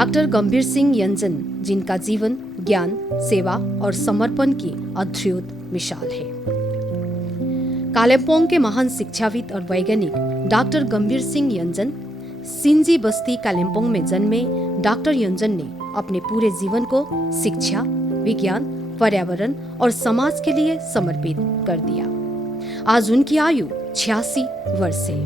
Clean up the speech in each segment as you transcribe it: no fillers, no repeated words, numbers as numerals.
Doctor गंभीर सिंह यंजन, जिनका जीवन ज्ञान, सेवा और समर्पण की अद्भुत मिसाल है। कालिम्पोंग के महान शिक्षाविद और वैज्ञानिक डॉक्टर गंभीर सिंह यंजन सिंजी बस्ती कालिम्पोंग में जन्मे डॉक्टर यंजन ने अपने पूरे जीवन को शिक्षा, विज्ञान, पर्यावरण और समाज के लिए समर्पित कर दिया। आज उनकी आयु 86 वर्ष है,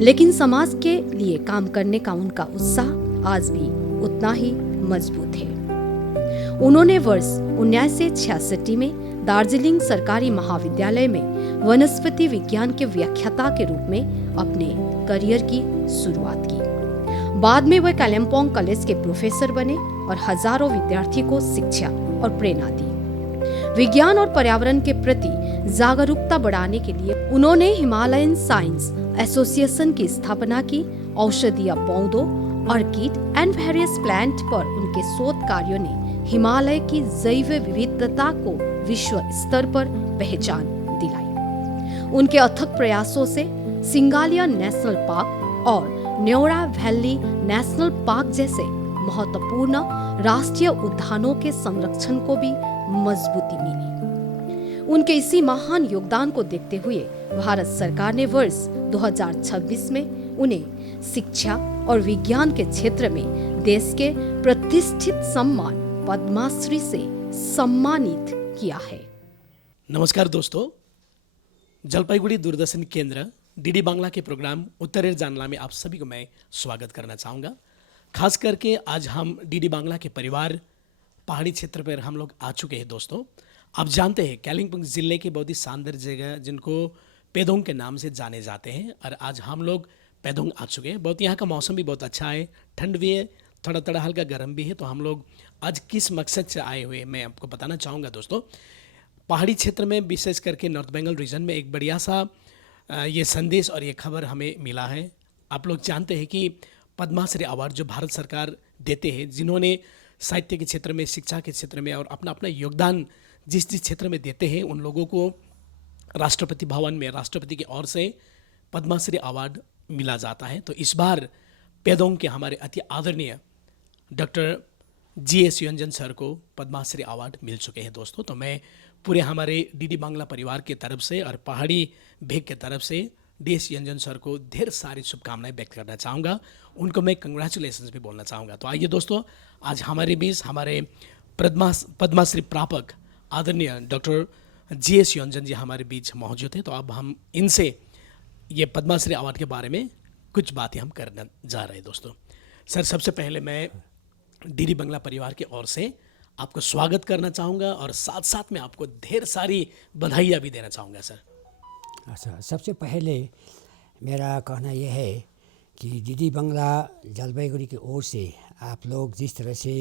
लेकिन समाज के लिए काम करने का उनका उत्साह आज भी उतना ही मजबूत है। उन्होंने वर्ष 1966 में दार्जिलिंग सरकारी महाविद्यालय में वनस्पति विज्ञान के व्याख्याता के रूप में अपने करियर की शुरुआत की। बाद में वे कालिम्पोंग कॉलेज के प्रोफेसर बने और हजारों विद्यार्थियों को शिक्षा और प्रेरणा दी। विज्ञान और पर्यावरण के प्रति जागरूकता बढ़ाने के लिए उन्होंने हिमालयन साइंस एसोसिएशन की स्थापना की। औषधीय पौधों, ऑर्किड एंड वेरियस प्लांट पर उनके शोध कार्यों ने हिमालय की जैव विविधता को विश्व स्तर पर पहचान दिलाई। उनके अथक प्रयासों से सिंगालिया नेशनल पार्क और न्योरा वैली नेशनल पार्क जैसे महत्वपूर्ण राष्ट्रीय उद्यानों के संरक्षण को भी मजबूती मिली। उनके इसी महान योगदान को देखते हुए भारत सरकार ने वर्ष 2026 में उन्हें शिक्षा और विज्ञान के क्षेत्र में देश के प्रतिष्ठित सम्मान पद्मश्री से सम्मानित किया है। नमस्कार दोस्तों, जलपाईगुड़ी दूरदर्शन केंद्र डीडी बांग्ला के प्रोग्राम उत्तरेर जानला में आप सभी को मैं स्वागत करना चाहूँगा। खास करके आज हम डीडी बांग्ला के परिवार पहाड़ी क्षेत्र पर हम लोग आ चुके हैं। दोस्तों, आप जानते हैं कालिम्पोंग ज़िले की बहुत ही शानदार जगह जिनको पेदोंग के नाम से जाने जाते हैं, और आज हम लोग पेदोंग आ चुके हैं। बहुत यहाँ का मौसम भी बहुत अच्छा है, ठंड भी है, थोड़ा थोड़ा हल्का गर्म भी है। तो हम लोग आज किस मकसद से आए हुए मैं आपको बताना चाहूँगा। दोस्तों, पहाड़ी क्षेत्र में विशेष करके नॉर्थ बंगाल रीजन में एक बढ़िया सा ये संदेश और ये खबर हमें मिला है। आप लोग जानते हैं कि पद्मश्री अवार्ड जो भारत सरकार देते हैं, जिन्होंने साहित्य के क्षेत्र में, शिक्षा के क्षेत्र में और अपना अपना योगदान जिस जिस क्षेत्र में देते हैं, उन लोगों को राष्ट्रपति भवन में राष्ट्रपति की ओर से पद्मश्री अवार्ड मिला जाता है। तो इस बार पेदोंग के हमारे अति आदरणीय डॉक्टर GS यंजन सर को पद्मश्री अवार्ड मिल चुके हैं। दोस्तों, तो मैं पूरे हमारे डीडी बांग्ला परिवार के तरफ से और पहाड़ी भेग के तरफ से DS यंजन सर को ढेर सारी शुभकामनाएं व्यक्त करना चाहूँगा। उनको मैं कंग्रेचुलेशंस भी बोलना चाहूँगा। तो आइए दोस्तों, आज हमारे बीच हमारे पद्मश्री प्रापक आदरणीय डॉक्टर GS यंजन जी हमारे बीच मौजूद हैं। तो अब हम इनसे ये पद्मश्री अवार्ड के बारे में कुछ बातें हम करने जा रहे हैं। दोस्तों सर, सबसे पहले मैं डीडी बांग्ला परिवार की ओर से आपको स्वागत करना चाहूँगा और साथ साथ में आपको ढेर सारी बधाइयाँ भी देना चाहूँगा सर। अच्छा, सबसे पहले मेरा कहना यह है कि डीडी बांग्ला जलपाईगुड़ी की ओर से आप लोग जिस तरह से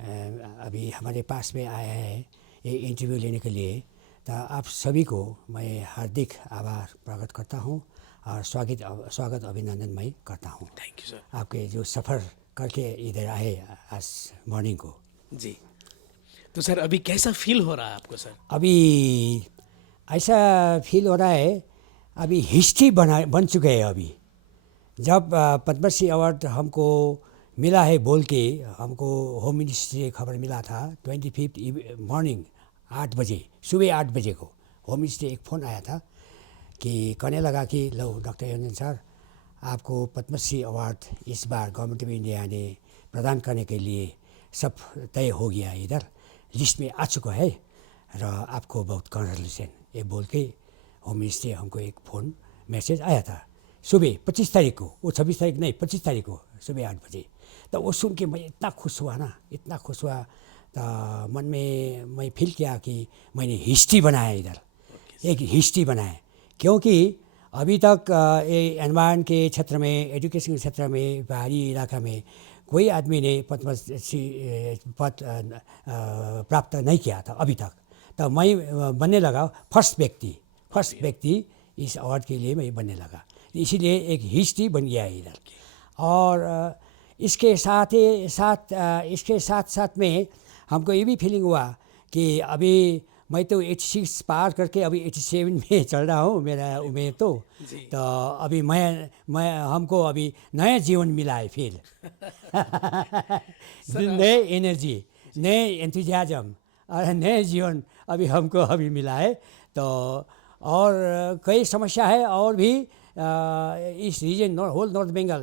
अभी हमारे पास में आया है ये इंटरव्यू लेने के लिए, तो आप सभी को मैं हार्दिक आभार प्रकट करता हूँ और स्वागत अभिनंदन मैं करता हूँ। Thank you sir. आपके जो सफ़र करके इधर आए आज मॉर्निंग को जी। तो सर, अभी कैसा फील हो रहा है आपको सर? अभी ऐसा फील हो रहा है, अभी हिस्ट्री बन चुके हैं। अभी जब पद्मश्री अवार्ड हमको मिला है बोल के हमको होम मिनिस्ट्री से खबर मिला था 25 मॉर्निंग 8 बजे, सुबह 8 बजे को होम मिनिस्ट्री एक फ़ोन आया था कि कहने लगा कि लो डॉक्टर यंजन सर, आपको पद्मश्री अवार्ड इस बार गवर्नमेंट ऑफ इंडिया ने प्रदान करने के लिए सब तय हो गया है, इधर लिस्ट में आ चुका है र आपको बहुत कंग्रेचुलेसन ये बोल के होम मिनिस्ट्री हमको एक फ़ोन मैसेज आया था सुबह 25 तारीख को, वो 26 तारीख नहीं 25 तारीख को सुबह 8 बजे। तो वो सुन के मैं इतना खुश हुआ ना, इतना खुश हुआ, तो मन में मैं फील किया कि मैंने हिस्ट्री बनाया, इधर एक हिस्ट्री बनाया। क्योंकि अभी तक ये एनवायरनमेंट के क्षेत्र में, एजुकेशन के क्षेत्र में, पहाड़ी इलाका में कोई आदमी ने पद्मश्री पद प्राप्त नहीं किया था अभी तक। तो मैं बनने लगा फर्स्ट व्यक्ति इस अवार्ड के लिए मैं बनने लगा, इसीलिए एक हिस्ट्री बन गया है इधर। और इसके साथ साथ में हमको ये भी फीलिंग हुआ कि अभी मैं तो 86 पार करके अभी 87 में चल रहा हूँ, मेरा उम्र तो जी। तो अभी मैं हमको अभी नया जीवन मिला है फिर नए एनर्जी, नए एंथुजियाज्म और नए जीवन अभी हमको अभी मिला है। तो और कई समस्या है और भी इस रीजन होल नॉर्थ बंगाल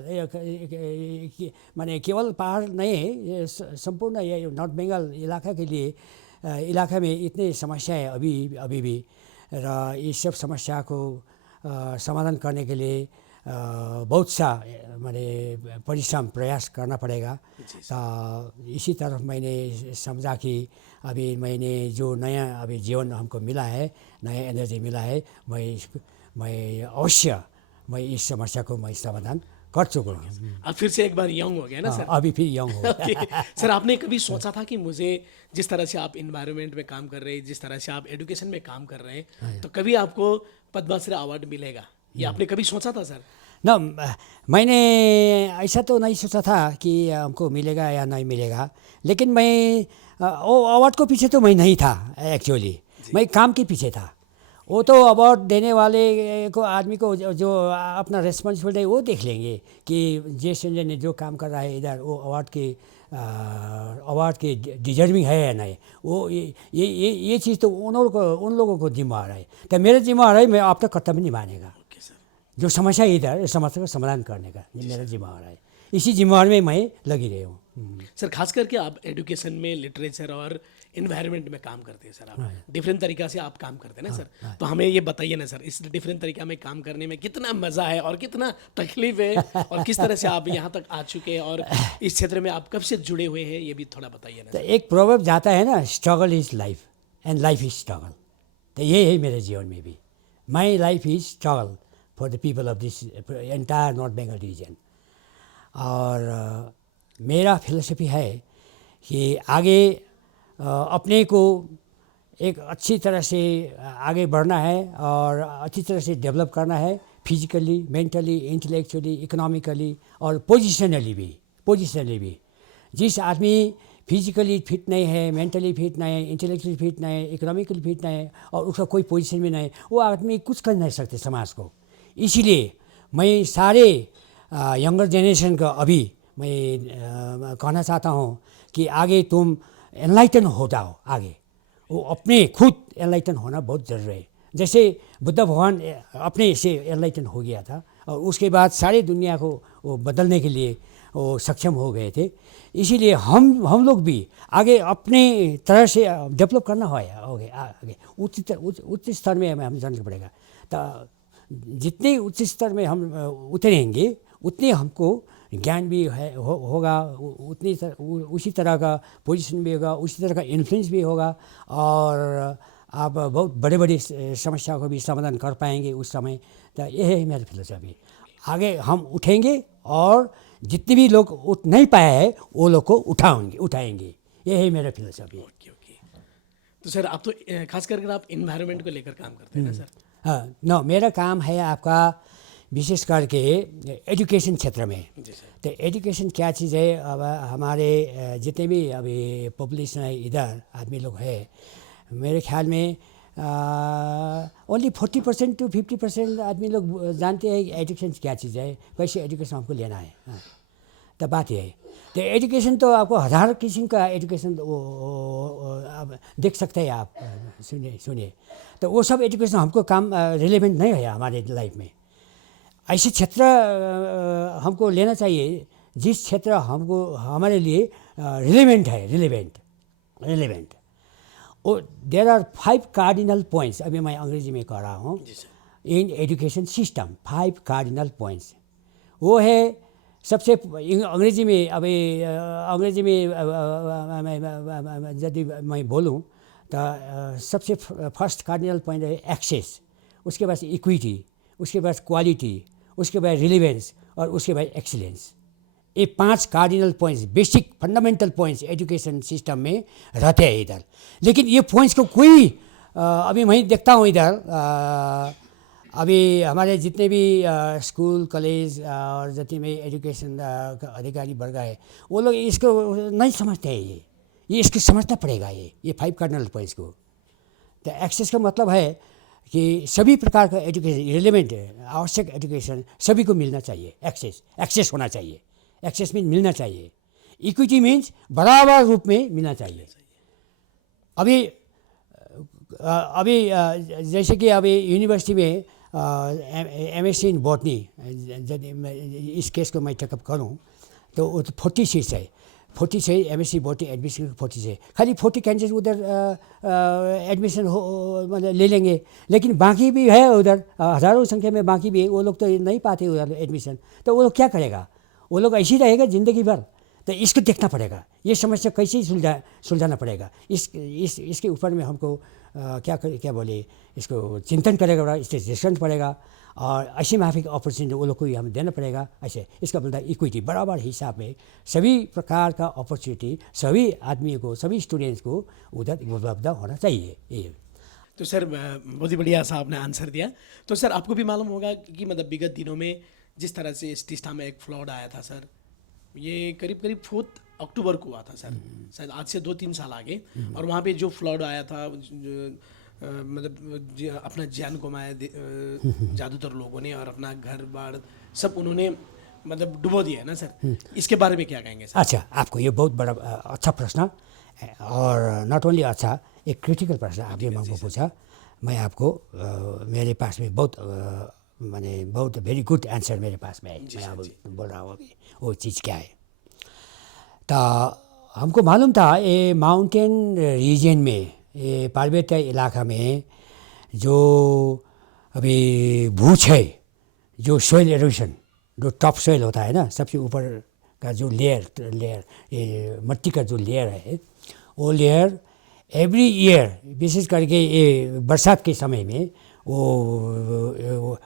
माने केवल पहाड़ नहीं है, ये संपूर्ण ये नॉर्थ बंगाल इलाका के लिए इलाका में इतने समस्या है अभी भी, र इस सब समस्या को समाधान करने के लिए बहुत सा माने परिश्रम प्रयास करना पड़ेगा। तो इसी तरफ मैंने समझा कि अभी मैंने जो नया अभी जीवन हमको मिला है, नया एनर्जी मिला है, मैं अवश्य मैं इस समस्या को मैं समाधान कर चुका हूँ। अब फिर से एक बार यंग हो गया ना सर? अभी फिर यंग हो ओके। सर, आपने कभी सोचा था कि मुझे जिस तरह से आप इन्वायरमेंट में काम कर रहे हैं, जिस तरह से आप एजुकेशन में काम कर रहे हैं, तो कभी आपको पद्मश्री अवार्ड मिलेगा, ये आपने कभी सोचा था सर? ना, मैंने ऐसा तो नहीं सोचा था कि हमको मिलेगा या नहीं मिलेगा, लेकिन मैं वो अवार्ड को पीछे तो मैं नहीं था एक्चुअली, मैं काम के पीछे था। वो तो अवार्ड देने वाले को आदमी को जो अपना रिस्पॉन्सिबिलिटी वो देख लेंगे कि जे संजय ने जो काम कर रहा है इधर वो अवार्ड के डिजर्विंग है या नहीं, वो ये चीज़ तो उन लोगों को जिम्मेवार है। तो मेरा जिम्मेवार है, मैं आपका कर्तव्य निभाने का, ओके सर। जो समस्या इधर समस्या का समाधान करने का ये मेरा जिम्मेवार है, इसी जिम्मेवार में मैं लगी रही हूँ। सर, खास करके आप एजुकेशन में, लिटरेचर और इन्वायरमेंट में काम करते हैं सर, आप डिफरेंट तरीका से आप काम करते हैं ना सर? तो हमें ये बताइए ना सर, इस डिफरेंट तरीका में काम करने में कितना मज़ा है और कितना तकलीफ है, और किस तरह से आप यहाँ तक आ चुके हैं और इस क्षेत्र में आप कब से जुड़े हुए हैं, ये भी थोड़ा बताइए ना तो सर। एक प्रोवर्ब जाता है ना, struggle is life and life is struggle. तो ये है मेरे जीवन में भी, my life is struggle for the people of this entire North Bengal region. और मेरा फिलोसफी है कि आगे अपने को एक अच्छी तरह से आगे बढ़ना है और अच्छी तरह से डेवलप करना है, फिजिकली, मेंटली, इंटेलेक्चुअली, इकोनॉमिकली और पोजिशनली भी। जिस आदमी फिजिकली फिट नहीं है, मेंटली फिट नहीं है, इंटेलेक्चुअली फिट नहीं है, इकोनॉमिकली फिट नहीं है और उसका कोई पोजीशन में नहीं है, वो आदमी कुछ कर नहीं सकते समाज को। इसीलिए मैं सारे यंगर जेनरेशन का अभी मैं कहना चाहता हूँ कि आगे तुम एनलाइटन हो जाओ, आगे वो अपने खुद एनलाइटन होना बहुत ज़रूरी है। जैसे बुद्ध भगवान अपने से एनलाइटन हो गया था और उसके बाद सारी दुनिया को वो बदलने के लिए वो सक्षम हो गए थे। इसीलिए हम लोग भी आगे अपने तरह से डेवलप करना होगा आगे उच्च स्तर में हमें जाना पड़ेगा। तो जितने उच्च स्तर में हम उतरेंगे उतने हमको ज्ञान भी होगा, उसी तरह का पोजीशन भी होगा, उसी तरह का इन्फ्लुएंस भी होगा और आप बहुत बड़े बड़े समस्याओं को भी समाधान कर पाएंगे उस समय। तो यह है मेरा फिलोसफी। आगे हम उठेंगे और जितने भी लोग उठ नहीं पाए हैं वो लोग को उठाएंगे। यह है मेरा फिलोसफी। ओके। तो सर, आप तो खास करके आप इन्वायरमेंट को लेकर काम करते हैं ना सर? हाँ, नो, मेरा काम है आपका विशेष करके एजुकेशन क्षेत्र में। तो एजुकेशन क्या चीज़ है, अब हमारे जितने भी अभी पॉपुलेशन है इधर आदमी लोग है, मेरे ख्याल में ओनली 40% to 50% आदमी लोग जानते हैं कि एजुकेशन क्या चीज़ है, कैसे एजुकेशन हमको लेना है। हाँ, तो बात ये है। तो एजुकेशन तो आपको हज़ार किस्म का एजुकेशन आप देख सकते हैं, आप सुनिए। तो वो सब एजुकेशन हमको काम रिलेवेंट नहीं है हमारे लाइफ में। ऐसे क्षेत्र हमको लेना चाहिए जिस क्षेत्र हमको हमारे लिए रिलेवेंट। और देयर आर 5 कार्डिनल पॉइंट्स, अभी मैं अंग्रेजी में कह रहा हूँ, in education system 5 cardinal points. वो है सबसे अंग्रेजी में, अभी अंग्रेजी में यदि मैं बोलूँ तो सबसे फर्स्ट कार्डिनल पॉइंट है एक्सेस, उसके बाद इक्विटी, उसके बाद क्वालिटी, उसके बाद रिलेवेंस और उसके बाद एक्सीलेंस। ये 5 cardinal points, basic fundamental points education system में रहते हैं इधर। लेकिन ये पॉइंट्स को कोई अभी मैं देखता हूँ इधर अभी हमारे जितने भी स्कूल, कॉलेज और जितने भी एजुकेशन का अधिकारी वर्ग है वो लोग इसको नहीं समझते हैं। ये इसको समझना पड़ेगा, ये 5 कार्डिनल पॉइंट्स को। तो एक्सेस का मतलब है कि सभी प्रकार का एजुकेशन रिलेवेंट आवश्यक एजुकेशन सभी को मिलना चाहिए। एक्सेस होना चाहिए। एक्सेस मीन मिलना चाहिए। इक्विटी मीन्स बराबर रूप में मिलना चाहिए। अभी जैसे कि अभी यूनिवर्सिटी में एमएससी इन बॉटनी, इस केस को मैं टेकअप करूं तो 40 सीट्स है। 40 से एमएससी बॉटनी एडमिशन 40 से खाली 40 कैंडिडेट उधर एडमिशन हो मतलब ले लेंगे, लेकिन बाकी भी है उधर हज़ारों संख्या में बाकी भी है, वो लोग तो नहीं पाते उधर एडमिशन, तो वो लोग क्या करेगा? वो लोग ऐसे ही रहेगा ज़िंदगी भर। तो इसको देखना पड़ेगा, ये समस्या कैसे सुलझाना पड़ेगा। इसके ऊपर में हमको क्या बोले, इसको चिंतन करेगा, इससे डिस्कशन पड़ेगा और ऐसे माफिक अपॉर्चुनिटी वो लोग को हमें देना पड़ेगा। ऐसे इसका मतलब इक्विटी बराबर हिसाब में सभी प्रकार का अपॉर्चुनिटी सभी आदमियों को, सभी स्टूडेंट्स को उधर उपलब्ध होना चाहिए। ये तो सर बहुत ही बढ़िया सा आपने आंसर दिया। तो सर आपको भी मालूम होगा कि मतलब विगत दिनों में जिस तरह से स्टिस्टा में एक फ्लड आया था सर, ये करीब 4 अक्टूबर को हुआ था सर, शायद आज से 2-3 साल आगे। और वहाँ पे जो फ्लड आया था मतलब अपना जान गंवाया ज़्यादातर लोगों ने और अपना घर बार सब उन्होंने मतलब डुबो दिया है ना सर, इसके बारे में क्या कहेंगे सर? अच्छा, आपको ये बहुत बड़ा अच्छा प्रश्न और नॉट ओनली अच्छा, एक क्रिटिकल प्रश्न आपने हमको पूछा। मैं आपको मेरे पास में बहुत वेरी गुड आंसर मेरे पास में है। मैं आपको बोल रहा हूँ अभी वो चीज़ क्या है। तो हमको मालूम था ये माउंटेन रीजन में, ये पर्वतीय इलाका में जो अभी भूच है, जो सॉइल एरोशन, जो टॉप सॉइल होता है ना, सबसे ऊपर का जो लेयर ये मट्टी का जो लेयर है, वो लेयर एवरी ईयर विशेष करके ये बरसात के समय में वो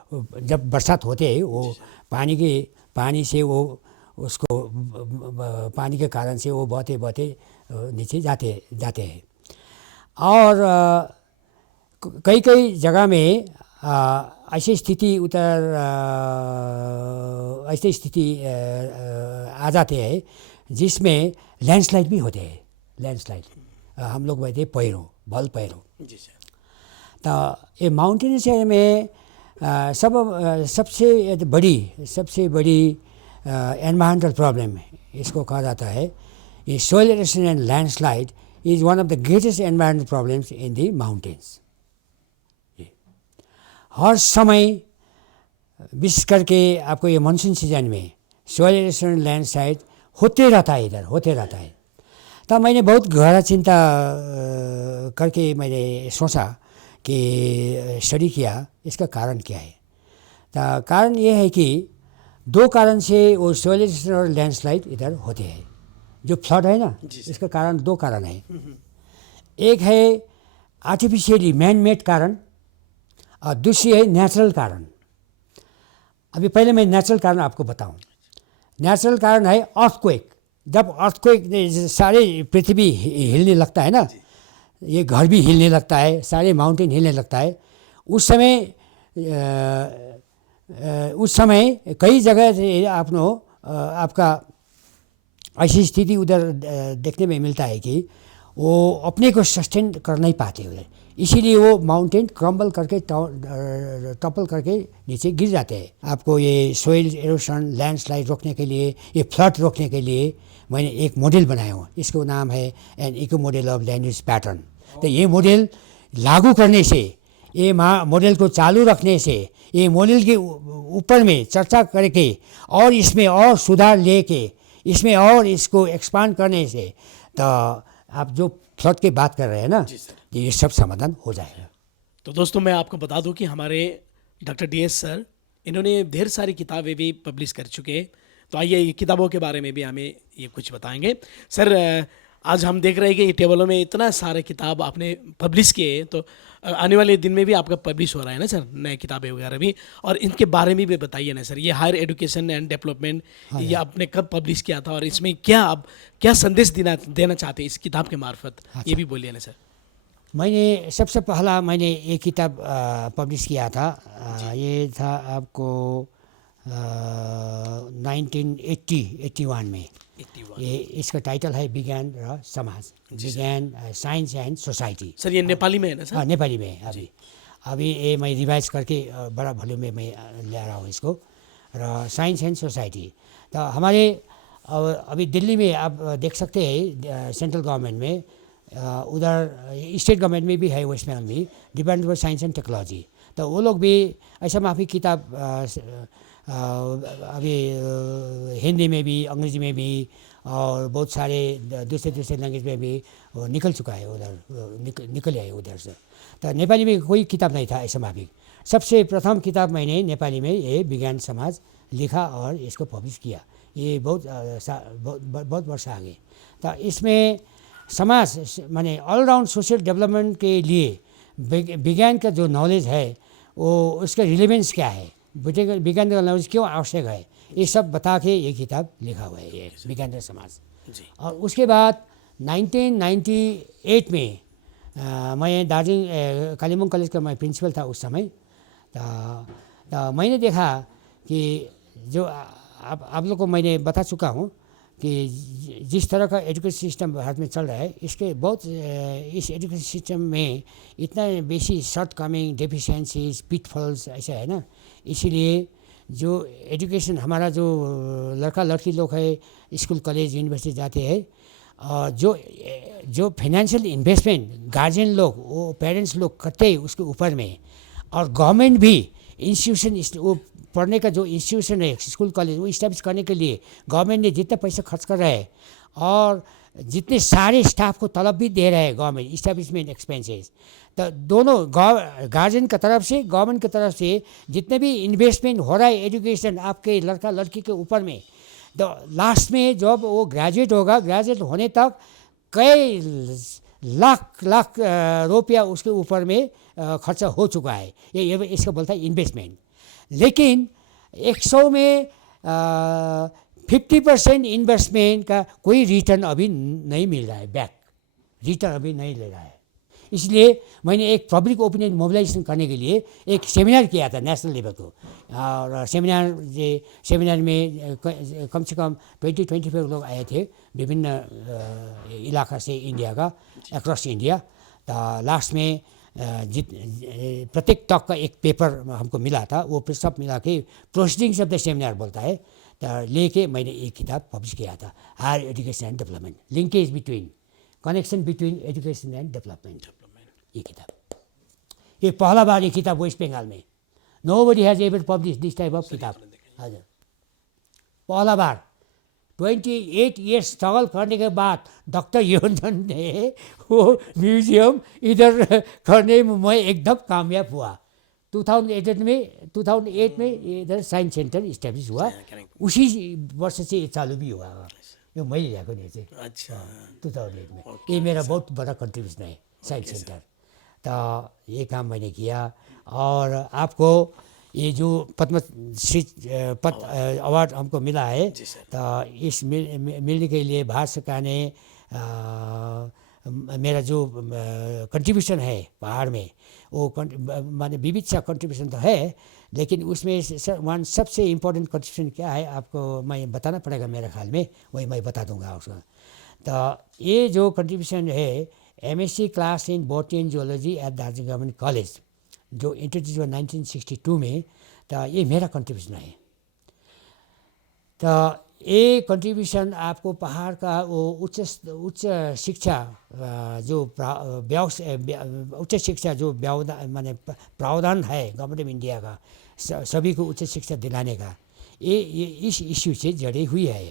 जब बरसात होते है वो पानी से वो उसको पानी के कारण से वो बहते नीचे जाते हैं। और कई जगह में ऐसी स्थिति आ जाते हैं जिसमें लैंडस्लाइड भी होते हैं। लैंडस्लाइड हम लोग कहते हैं पैरो। जी सर। तो ये माउंटेनस एरिया में सबसे बड़ी एनवायरमेंटल प्रॉब्लम इसको कहा जाता है। ये soil erosion and landslide is one of the greatest environmental problems in the mountains. हर समय विशेष करके आपको ये मानसून सीजन में सोइल एरोशन एंड लैंडस्लाइड होते रहता है। तो मैंने बहुत गहरा चिंता करके मैंने सोचा कि स्टडी किया इसका कारण क्या है। तो कारण ये है कि 2 कारण से वो सोइल एरोशन और लैंडस्लाइड इधर होते हैं। जो फ्लड है ना, इसका कारण 2 कारण है। एक है आर्टिफिशियली मैन मेड कारण और दूसरी है नेचुरल कारण। अभी पहले मैं नेचुरल कारण आपको बताऊं। नेचुरल कारण है अर्थक्वेक। जब अर्थक्वेक सारे पृथ्वी हिलने लगता है ना, ये घर भी हिलने लगता है, सारे माउंटेन हिलने लगता है, उस समय कई जगह से आपका ऐसी स्थिति उधर देखने में मिलता है कि वो अपने को सस्टेन कर नहीं पाते उधर, इसीलिए वो माउंटेन क्रम्बल करके टॉपल करके नीचे गिर जाते हैं। आपको ये सोइल एरोशन लैंडस्लाइड रोकने के लिए, ये फ्लड रोकने के लिए मैंने एक मॉडल बनाया हूँ। इसको नाम है an eco model of land use pattern. तो ये मॉडल लागू करने से, ये मॉडल को चालू रखने से, ये मॉडल के ऊपर में चर्चा करके और इसमें और सुधार लेके इसमें और इसको एक्सपांड करने से, तो आप जो फ्लड की बात कर रहे हैं ना, ये सब समाधान हो जाएगा। तो दोस्तों मैं आपको बता दूं कि हमारे डॉक्टर DS सर इन्होंने ढेर सारी किताबें भी पब्लिश कर चुके हैं। तो आइए ये किताबों के बारे में भी हमें ये कुछ बताएंगे। सर आज हम देख रहे हैं कि ये टेबलों में इतना सारे किताब आपने पब्लिश किए, तो आने वाले दिन में भी आपका पब्लिश हो रहा है ना सर, नए किताबें वगैरह भी, और इनके बारे में भी बताइए ना सर। ये हायर एजुकेशन एंड डेवलपमेंट, ये आपने कब पब्लिश किया था और इसमें क्या संदेश देना चाहते हैं इस किताब के मार्फत, ये भी बोलिए ना सर। मैंने सबसे पहला एक किताब पब्लिश किया था। ये था आपको 1981 में। 81। ये इसका टाइटल है विज्ञान र समाज, विज्ञान साइंस एंड सोसाइटी। सर ये नेपाली में है ना सर? हाँ, नेपाली में है अभी। अभी ये मैं रिवाइज करके बड़ा वॉल्यूम में मैं ले रहा हूँ इसको, र साइंस एंड सोसाइटी। तो हमारे अभी दिल्ली में आप देख सकते हैं सेंट्रल गवर्नमेंट में, उधर स्टेट गवर्नमेंट में भी है, वेस्ट बंगाल में department for science and technology. तो वो लोग भी ऐसा माफ़ी किताब अभी हिंदी में भी, अंग्रेजी में भी और बहुत सारे दूसरे लैंग्वेज में भी वो निकल चुका है उधर, निकल आए उधर से। तो नेपाली में कोई किताब नहीं था ऐसा माफिक। सबसे प्रथम किताब मैंने नेपाली में ये विज्ञान समाज लिखा और इसको पब्लिश किया, ये बहुत वर्ष आगे। तो इसमें समाज माने ऑलराउंड सोशल डेवलपमेंट के लिए विज्ञान का जो नॉलेज है वो उसका रिलेवेंस क्या है, विज्ञान का नॉलेज क्यों आवश्यक है, ये सब बता के ये किताब लिखा हुआ है, ये विज्ञान का समाज जी। और उसके बाद 1998 में मैं दार्जिलिंग कालिम्पोंग कॉलेज का मैं प्रिंसिपल था उस समय। तो मैंने देखा कि जो आप लोग को मैंने बता चुका हूँ कि जिस तरह का एजुकेशन सिस्टम भारत में चल रहा है, इसके बहुत इस एजुकेशन सिस्टम में इतना बेसी शॉर्ट कमिंग, डेफिशिएंसीज, पिटफॉल्स ऐसा है ना। इसीलिए जो एजुकेशन हमारा जो लड़का लड़की लोग है स्कूल कॉलेज यूनिवर्सिटी जाते हैं, और जो फाइनेंशियल इन्वेस्टमेंट गार्जियन लोग वो पेरेंट्स लोग करते हैं उसके ऊपर में, और गवर्नमेंट भी इंस्टीट्यूशन वो पढ़ने का जो इंस्टीट्यूशन है स्कूल कॉलेज वो इस्टेब्लिश करने के लिए गवर्नमेंट ने जितना पैसा खर्च कर रहा है और जितने सारे स्टाफ को तलब भी दे रहा है गवर्नमेंट, इस्टेब्लिशमेंट एक्सपेंसेस, तो दोनों गार्जियन की तरफ से गवर्नमेंट की तरफ से जितने भी इन्वेस्टमेंट हो रहा है एजुकेशन आपके लड़का लड़की के ऊपर में, तो लास्ट में जब वो ग्रेजुएट होगा, ग्रेजुएट होने तक कई लाख रुपया उसके ऊपर में खर्चा हो चुका है। ये इसका बोलता है इन्वेस्टमेंट। लेकिन 100 में 50% इन्वेस्टमेंट का कोई रिटर्न अभी नहीं मिल रहा है, बैक रिटर्न अभी नहीं ले रहा है। इसलिए मैंने एक पब्लिक ओपिनियन मोबिलाइजेशन करने के लिए एक सेमिनार किया था नेशनल लेवल को, और सेमिनार में कम से कम 20-25 लोग आए थे विभिन्न इलाका से इंडिया का, अक्रॉस इंडिया। तो लास्ट में प्रत्येक टॉक का एक पेपर हमको मिला था, वो सब मिला के प्रोसीडिंग्स ऑफ द सेमिनार बोलता है, तो लेके मैंने एक किताब पब्लिश किया था, higher education and development, linkage between, connection between education and development. ये किताब, ये पहला बार ये किताब वेस्ट बंगाल में, nobody has ever publish this type of किताब। हजुर, पहला बार 28 ईयर्स स्ट्रगल करने के बाद डॉक्टर योंजन ने वो म्यूजियम इधर करने में मैं एकदम कामयाब हुआ। 2008 में इधर साइंस सेंटर इस्टेब्लिश हुआ, उसी वर्ष से ये चालू भी हुआ। यो मैले ल्याएको नि चाहिँ, अच्छा 2008 में। ये मेरा बहुत बड़ा कंट्रीब्यूशन है साइंस सेंटर। तो ये काम मैंने किया, और आपको ये जो पद्मश्री अवार्ड हमको मिला है, तो इस मिलने के लिए भारत सरकार ने मेरा जो कंट्रीब्यूशन है पहाड़ में, वो माने विविध सा कंट्रीब्यूशन तो है, लेकिन उसमें सबसे इम्पोर्टेंट कंट्रीब्यूशन क्या है आपको मैं बताना पड़ेगा मेरे ख्याल में, वही मैं बता दूंगा उसको। तो ये जो कंट्रीब्यूशन है MSc class in botany and geology at Darjeeling government college, जो इंट्रोड्यूस हुआ 1962 में, तो ये मेरा कंट्रीब्यूशन है। तो ये कंट्रीब्यूशन आपको पहाड़ का वो उच्च शिक्षा जो उच्च शिक्षा जो माने प्रावधान है गवर्नमेंट ऑफ इंडिया का सभी को उच्च शिक्षा दिलाने का, ये इस इश्यू से जड़ी हुई है।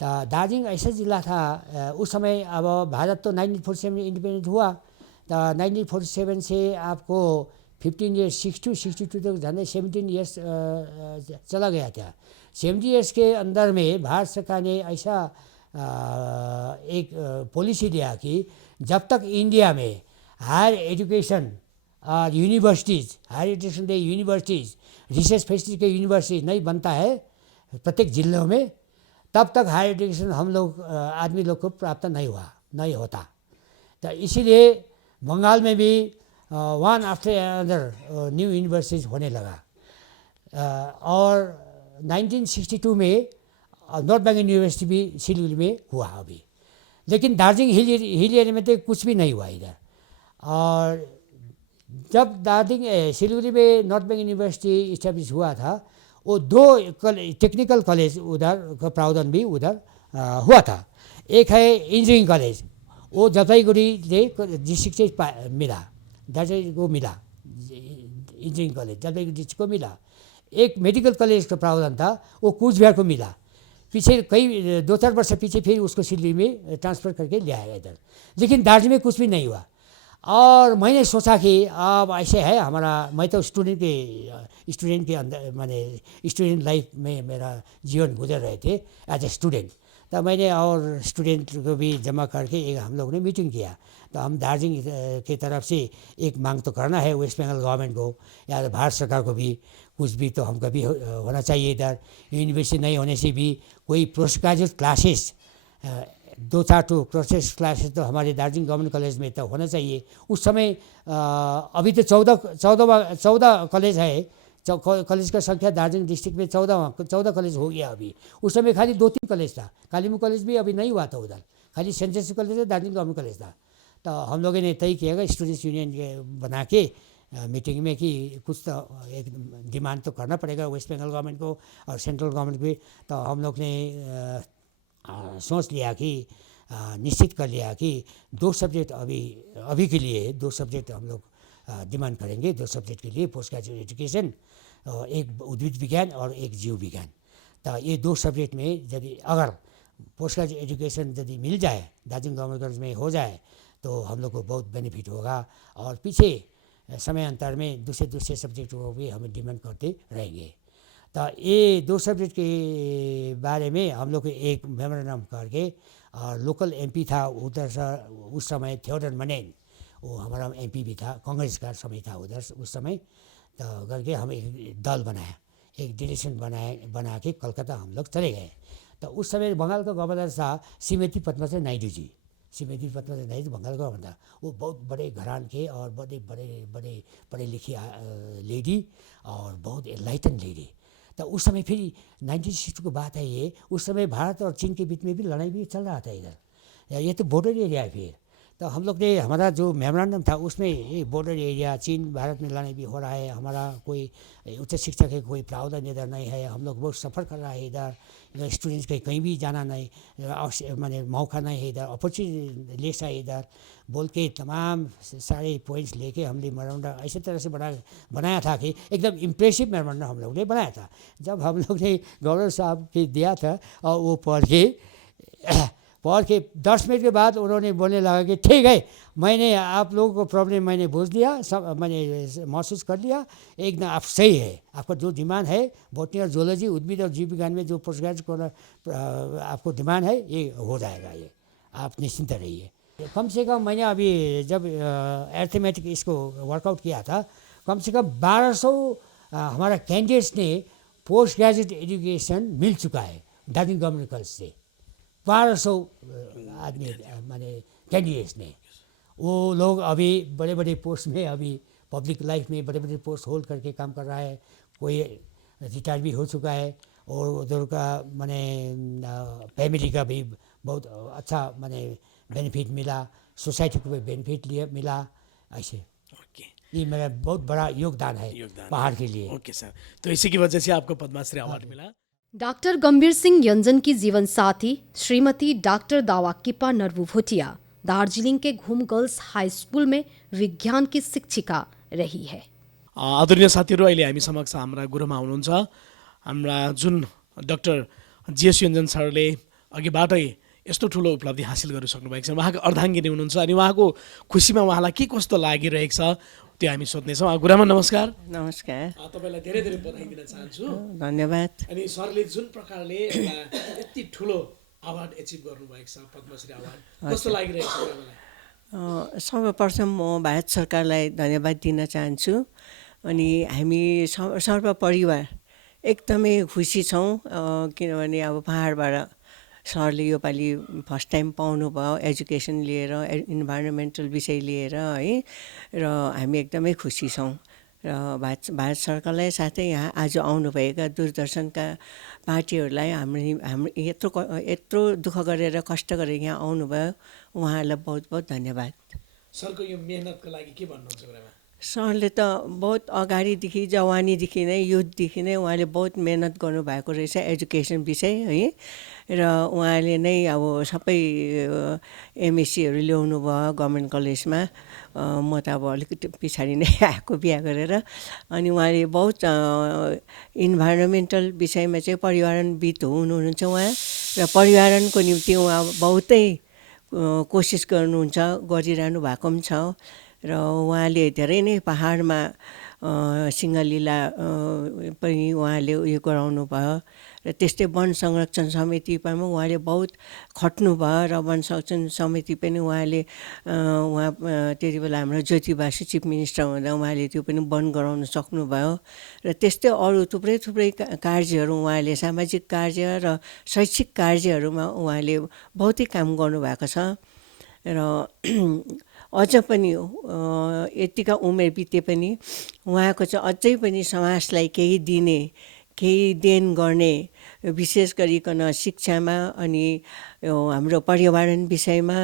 तो दार्जिलिंग ऐसा जिला था उस समय, अब भारत तो 1947 में इंडिपेंडेंट हुआ, तो 1947 से आपको 15 ईयर्स 62 तक झंडे 17 ईयर्स चला गया था। 70 ईयर्स के अंदर में भारत सरकार ने ऐसा एक पॉलिसी लिया कि जब तक इंडिया में हायर एजुकेशन और यूनिवर्सिटीज़, हायर एजुकेशन के यूनिवर्सिटीज़, रिसर्च फैसिलिटी के यूनिवर्सिटीज़ नहीं बनता है प्रत्येक जिलों में, तब तक हायर एजुकेशन हम लोग आदमी लोग को प्राप्त नहीं होता। तो इसीलिए बंगाल में भी one after another new universities होने लगा। और 1962 में नॉर्थ बेंगल यूनिवर्सिटी भी सिलीगुड़ी में हुआ अभी, लेकिन दार्जिलिंग हिल एरिया में तो कुछ भी नहीं हुआ इधर। और जब दार्जिलिंग सिलीगुड़ी में नॉर्थ बेंगल यूनिवर्सिटी इस्टेब्लिश हुआ था, वो 2 टेक्निकल कॉलेज उधर का प्रावधान भी उधर हुआ था। एक है इंजीनियरिंग कॉलेज, वो जलपाईगुड़ी डिस्ट्रिक्ट से मिला, दार्जिलिंग को मिला, इंजीनियरिंग कॉलेज जलपाईगुड़ी डिस्ट्रिक्ट को मिला। एक मेडिकल कॉलेज का प्रावधान था, वो कूचबिहार को मिला। पीछे कई 2-4 वर्ष पीछे फिर उसको सिलीगुड़ी में ट्रांसफ़र करके ले आया इधर, लेकिन दार्जिलिंग में कुछ भी नहीं हुआ। और मैंने सोचा कि अब ऐसे है हमारा, मैं तो स्टूडेंट के अंदर माने स्टूडेंट लाइफ में मेरा जीवन गुजर रहे थे एज ए स्टूडेंट। तो मैंने और स्टूडेंट को भी जमा करके एक हम लोग ने मीटिंग किया। तो हम दार्जिलिंग की तरफ से एक मांग तो करना है वेस्ट बंगाल गवर्नमेंट को या भारत सरकार को भी, कुछ भी तो हमका भी होना चाहिए इधर। यूनिवर्सिटी नहीं होने से भी कोई post graduate classes 2-4 process classes तो हमारे दार्जिलिंग गवर्नमेंट कॉलेज में तो होना चाहिए। उस समय अभी तो 14 कॉलेज है, कॉलेज का संख्या दार्जिलिंग डिस्ट्रिक्ट में 14 कॉलेज हो गया अभी। उस समय खाली 2-3 कॉलेज था, कालीमुख कॉलेज भी अभी नहीं हुआ था उधर, खाली सेंट जोसेफ कॉलेज है, दार्जिलिंग गवर्नमेंट कॉलेज था। तो हम लोगों ने तय किया स्टूडेंट्स यूनियन बना के मीटिंग में कि कुछ तो एक डिमांड तो करना पड़ेगा वेस्ट बंगाल गवर्नमेंट को और सेंट्रल गवर्नमेंट को भी। तो हम लोग ने सोच लिया कि निश्चित कर लिया कि 2 सब्जेक्ट अभी के लिए 2 सब्जेक्ट हम लोग डिमांड करेंगे। 2 सब्जेक्ट के लिए पोस्ट ग्रेजुएट एजुकेशन, एक उद्भिद विज्ञान और एक जीव विज्ञान। तो ये 2 सब्जेक्ट में यदि अगर पोस्ट ग्रेजुएट एजुकेशन यदि मिल जाए दार्जिलिंग गवर्नमेंट कॉलेज में हो जाए तो हम लोग को बहुत बेनिफिट होगा। और पीछे समय अंतर में दूसरे सब्जेक्ट को भी हम डिमांड करते रहेंगे। तो ये 2 सब्जेक्ट के बारे में हम लोग एक मेमोरेंडम करके, और लोकल एमपी था उधर से उस समय थियोडर मनेन, वो हमारा एमपी भी था, कांग्रेस का समय था उधर उस समय। तो करके हम एक दल बनाया, एक डिलेगेशन बना के कलकत्ता हम लोग चले गए। तो उस समय बंगाल का गवर्नर था श्रीमती पद्मावती नायडू जी। श्रीमती पद्मावती नायडू बंगाल का गवर्नर था। वो बहुत बड़े घरान के और बड़े पढ़े लिखे लेडी और बहुत एनलाइटन लेडी। तो उस समय फिर 1960 की बात है ये, उस समय भारत और चीन के बीच में भी लड़ाई भी चल रहा था इधर। ये तो बॉर्डर एरिया है फिर। तो हम लोग ने हमारा जो मेमोरेंडम था उसमें ये बॉर्डर एरिया चीन भारत में लड़ाई भी हो रहा है, हमारा कोई उच्च शिक्षा के कोई प्रावधान इधर नहीं है, हम लोग बहुत सफ़र कर रहा है इधर, स्टूडेंट्स के कहीं भी जाना नहीं, माने मौका नहीं है इधर, अपॉर्चुनिटी लेस है इधर बोल के तमाम सारे पॉइंट्स लेके हमने मेमोरेंडम ऐसे तरह से बनाया था कि एकदम इम्प्रेसिव मेमोरेंडम हम लोग ने बनाया था। जब हम लोग ने गवर्नर साहब के दिया था और वो पढ़ के 10 मिनट के बाद उन्होंने बोलने लगा कि ठीक है, मैंने आप लोगों को प्रॉब्लम मैंने बुझ लिया, सब मैंने महसूस कर लिया, एकदम आप सही है, आपका जो डिमांड है बॉटनी और जूलॉजी उद्भिद और जीव विज्ञान में जो पोस्ट ग्रेजुएट आपको डिमांड है ये हो जाएगा, ये आप निश्चिंत रहिए। कम से कम मैंने अभी जब अर्थमेटिक इसको वर्कआउट किया था, कम से कम 1200 हमारा कैंडिडेट्स ने पोस्ट ग्रेजुएट एजुकेशन मिल चुका है दार्जिलिंग गवर्नमेंट कॉलेज से। 1200 आदमी माने कैंडिडेट्स ने, वो लोग अभी बड़े बड़े पोस्ट में, अभी पब्लिक लाइफ में बड़े बड़े पोस्ट होल्ड करके काम कर रहा है, कोई रिटायर भी हो चुका है और उधर का माने फैमिली का भी बहुत अच्छा माने बेनिफिट मिला, सोसाइटी को भी बेनिफिट मिला। ऐसे ये मेरा बहुत बड़ा योगदान है पहाड़ के लिए। ओके सर, तो इसी की वजह से आपको पद्मश्री अवार्ड मिला। डॉक्टर गंभीर सिंह यंजन की जीवन साथी श्रीमती डॉक्टर दावा किपा नर्बू भुटिया दार्जिलिंग के घुम गर्ल्स हाई स्कूल में विज्ञान की शिक्षिका रही है। आदरणीय साथीहरू, अहिले हामी समक्ष हाम्रा गुरुमा हुनुहुन्छ हाम्रा जुन डाक्टर जीएस यञ्जन सरले अघिबाटै यस्तो ठुलो उपलब्धि हासिल गरिसक्नु भएको छ। उहाँको अर्धाङ्गिनी हुनुहुन्छ अनि उहाँको खुसीमा उहाँलाई के कस्तो लागिरहेको छ त्यो हामी सोध्नेछौँ। गुरुमा नमस्कार। नमस्कार, तपाईँलाई धेरै धेरै बधाई दिन चाहन्छु। धन्यवाद। अनि सरले जुन प्रकारले यति ठुलो अवार्ड एचिभ गर्नुभएको छ, पद्मश्री अवार्ड, कस्तो लागिरहेको छ तपाईँलाई? सर्वप्रथम म भारत सरकारलाई धन्यवाद दिन चाहन्छु। अनि हामी सर्व परिवार एकदमै खुसी छौँ, किनभने अब पहाडबाट सरले योपालि फर्स्ट टाइम पाउनुभयो एजुकेसन लिएर, इन्भाइरोमेन्टल विषय लिएर है, र हामी एकदमै खुसी छौँ। र भारत सरकारलाई साथै यहाँ आज आउनुभएका दूरदर्शनका पार्टीहरूलाई हाम्रो यत्रो दुःख गरेर कष्ट गरेर यहाँ आउनुभयो, उहाँहरूलाई बहुत बहुत धन्यवाद। सरको यो मेहनतको लागि के भन्नुहुन्छ गुरुमा? सरले त बहुत अगाडिदेखि, जवानीदेखि नै, युथदेखि नै उहाँले बहुत मेहनत गर्नुभएको रहेछ एजुकेसन विषय है। र उहाँले नै अब सबै एमएससीहरू ल्याउनु भयो गभर्मेन्ट कलेजमा। म त अब अलिकति पछाडि नै आएको बिहा गरेर। अनि उहाँले बहुत इन्भाइरोमेन्टल विषयमा चाहिँ पर्यावरणविद हुनुहुन्छ उहाँ, र पर्यावरणको निम्ति उहाँ बहुतै कोसिस गर्नुहुन्छ, गरिरहनु भएको पनि छ। र उहाँले धेरै नै पाहाडमा सिङ्गलीला पनि उहाँले उयो गराउनु भयो। र त्यस्तै वन संरक्षण समितिमा पनि उहाँले बहुत खट्नुभयो। र वन संरक्षण समिति पनि उहाँले त्यति बेला हाम्रो ज्योति बासु चिफ मिनिस्टर हुँदा उहाँले त्यो पनि बन्द गराउन सक्नुभयो। र त्यस्तै अरू थुप्रै कार्यहरू उहाँले सामाजिक कार्य र शैक्षिक कार्यहरूमा उहाँले बहुतै काम गर्नुभएको छ। र अझ पनि यतिका उमेर बिते पनि उहाँको चाहिँ अझै पनि समाजलाई केही दिने, केही देन गर्ने, विशेष गरिकन शिक्षामा अनि हाम्रो पर्यावरण विषयमा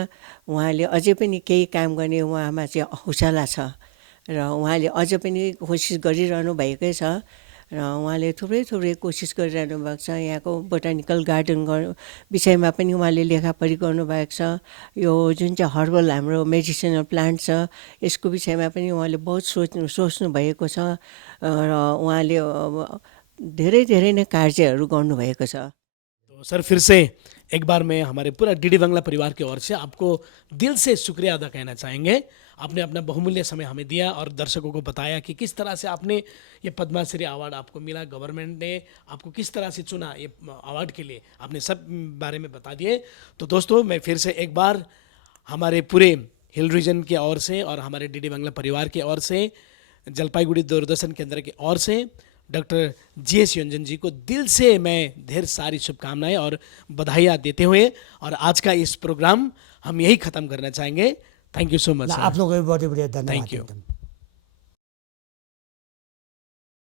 उहाँले अझै पनि केही काम गर्ने उहाँमा चाहिँ हौसला छ। र उहाँले अझ पनि कोसिस गरिरहनु भएकै छ। र उहाँले थुप्रै कोसिस गरिरहनु भएको छ। यहाँको बोटानिकल गार्डन विषयमा पनि उहाँले लेखापढी गर्नुभएको छ। यो जुन चाहिँ हर्बल हाम्रो मेडिसिनल प्लान्ट छ यसको विषयमा पनि उहाँले बहुत सोच्नु भएको छ। र उहाँले धेरै नै कार्यहरू गर्नुभएको छ। तो सर फिर से एक बार मैं हमारे पूरा डीडी बांग्ला परिवार की ओर से आपको दिल से शुक्रिया अदा कहना चाहेंगे। आपने अपना बहुमूल्य समय हमें दिया और दर्शकों को बताया कि किस तरह से आपने ये पद्मश्री अवार्ड आपको मिला, गवर्नमेंट ने आपको किस तरह से चुना ये अवार्ड के लिए, आपने सब बारे में बता दिए। तो दोस्तों मैं फिर से एक बार हमारे पूरे हिल रीजन की ओर से और हमारे डीडी बांग्ला परिवार की ओर से, जलपाईगुड़ी दूरदर्शन केंद्र की ओर से डॉक्टर जीएस योंजन जी को दिल से मैं ढेर सारी शुभकामनाएं और बधाइयाँ देते हुए और आज का इस प्रोग्राम हम यही ख़त्म करना चाहेंगे। Thank you so much. आप लोगों को बहुत बहुत धन्यवाद। Thank you.